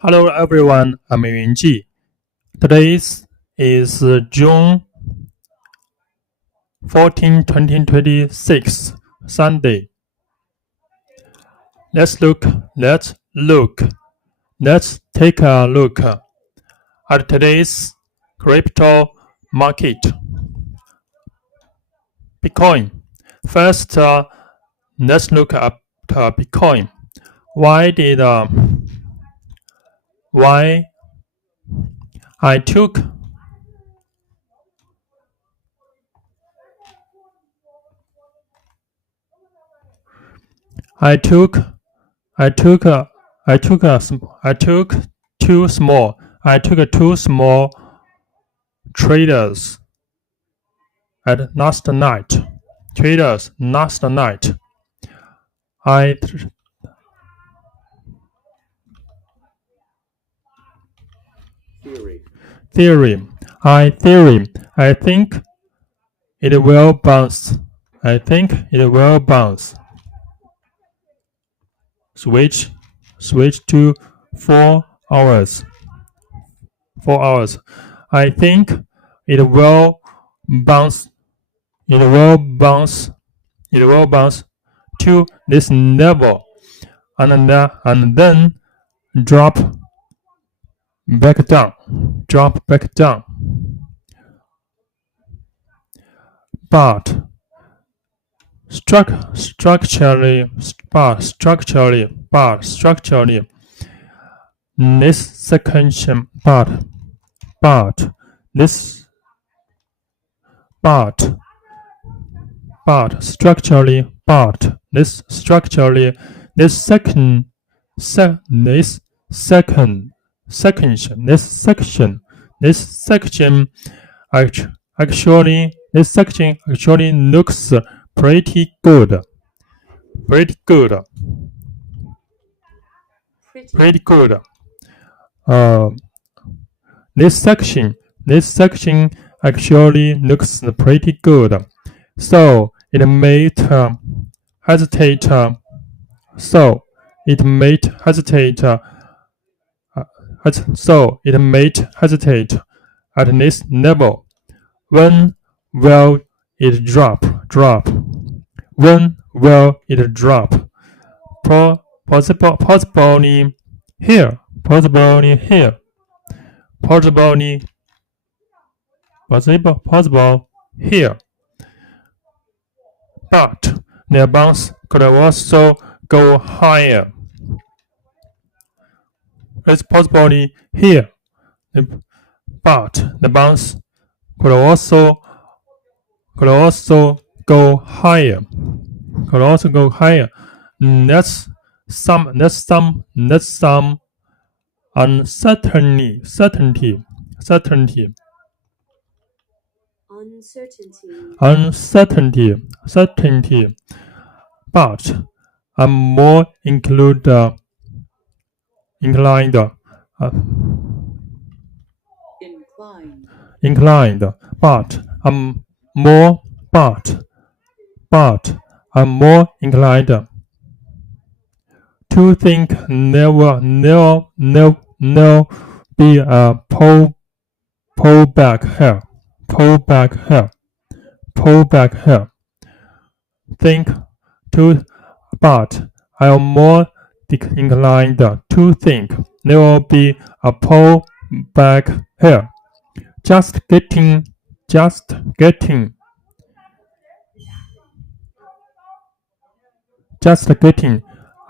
Hello everyone, I'm Yunji. Today is June 14, 2026, Sunday. Let's take a look at today's crypto market. Bitcoin. First, let's look at Bitcoin. Why I took two small traders at last night. I theory. I think it will bounce. Switch to 4 hours. I think it will bounce. To this level, and then drop back down. But structurally, this section, actually looks pretty good. This section actually looks pretty good. So it may hesitate. At this level. When will it drop? When will it drop? Possibly here. Possibly here. But the bounce could also go higher. It's possibly here. But the bounce could also go higher. That's some uncertainty. But I'm more inclined. But I'm more inclined to think there will be a pullback here. But I'm more inclined to think there will be a pullback here. Just getting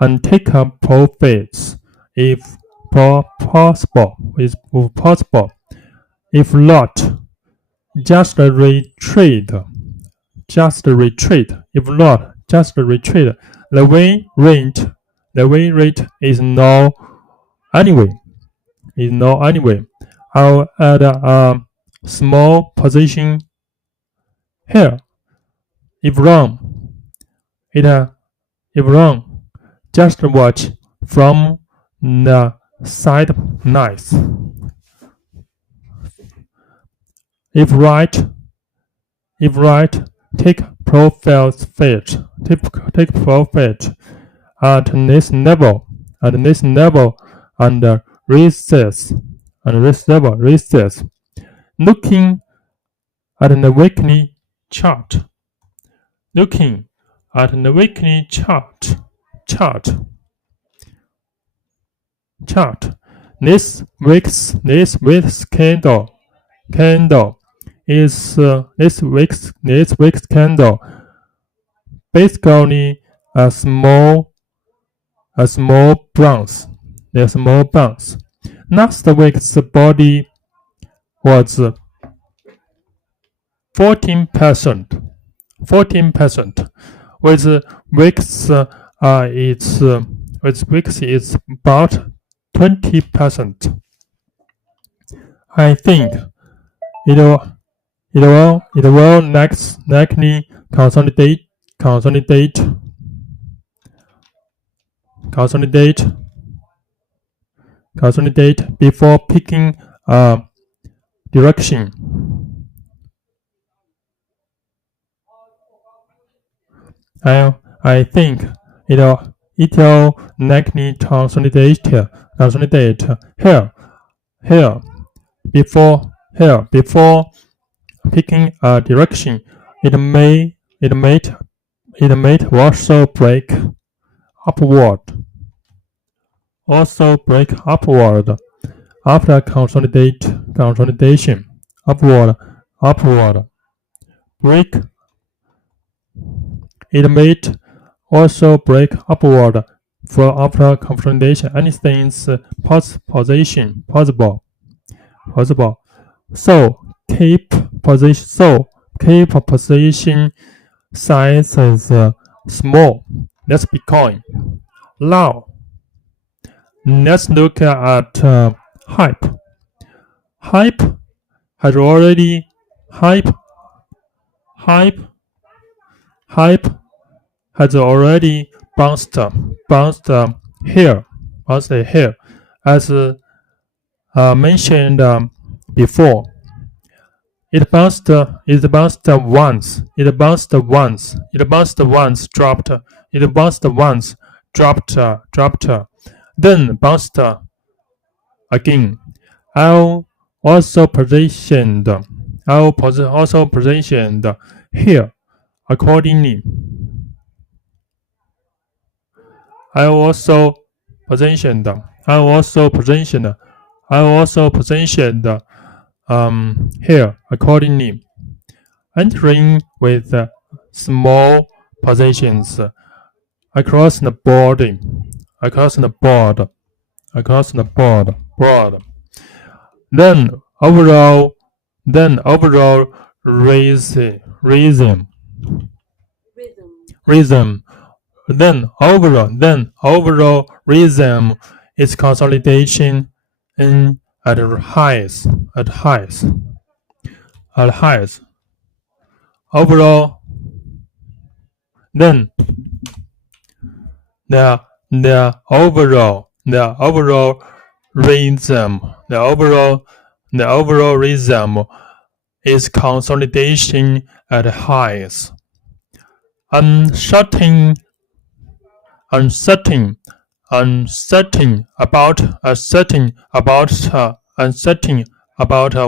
and take up profits if possible. If not, just retreat. If not, just retreat. The win rate is no anyway. I'll add a small position here. If wrong, just watch from the sidelines. If right, take profit at this level, and recess, recess. Looking at the weekly chart. Looking at the weekly chart. This week's candle is this week's candle basically a small bounce. A small bounce. Last week's body was 14%. 14%. With weeks it's about 20%. I think it will likely consolidate before picking a direction. I think it'll likely consolidate here before picking a direction. It may also break upward. After consolidation. Upward. Break. It may also break upward after consolidation. Anything's possible. So keep position size is small. Let's Bitcoin. Now let's look at hype. Hype has already bounced here, as mentioned before. It bounced once, dropped, then bounced again. I'll also positioned here accordingly. I also positioned here accordingly, entering with small positions across the board. Then overall rhythm. Then overall rhythm is consolidation at highs. Overall, then the overall rhythm is consolidation at highs. Uncertain about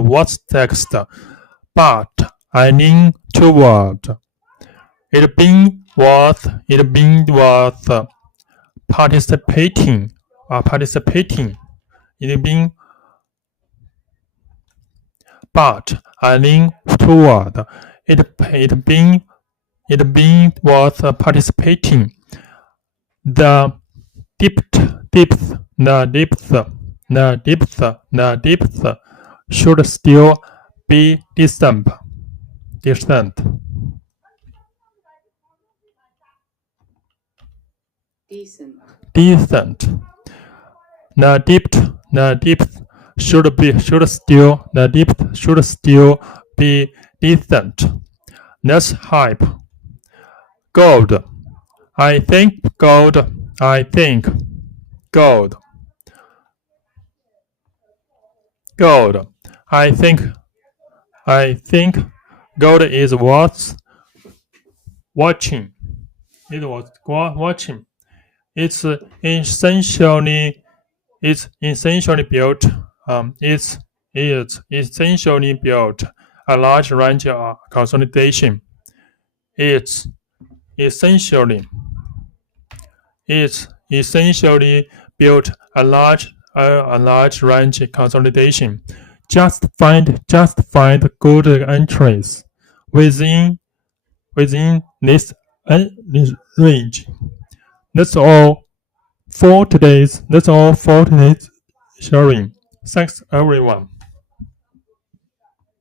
what's next, but I lean toward it being worth participating. But I lean toward it being worth participating. The depth should still be decent. The depth should still be decent. That's hype. Gold. I think gold is worth watching. It's essentially It's essentially built. It's essentially built a large range of consolidation. It's essentially it's essentially built a large range consolidation. Just find good entries within this range. That's all for today's sharing. Thanks everyone.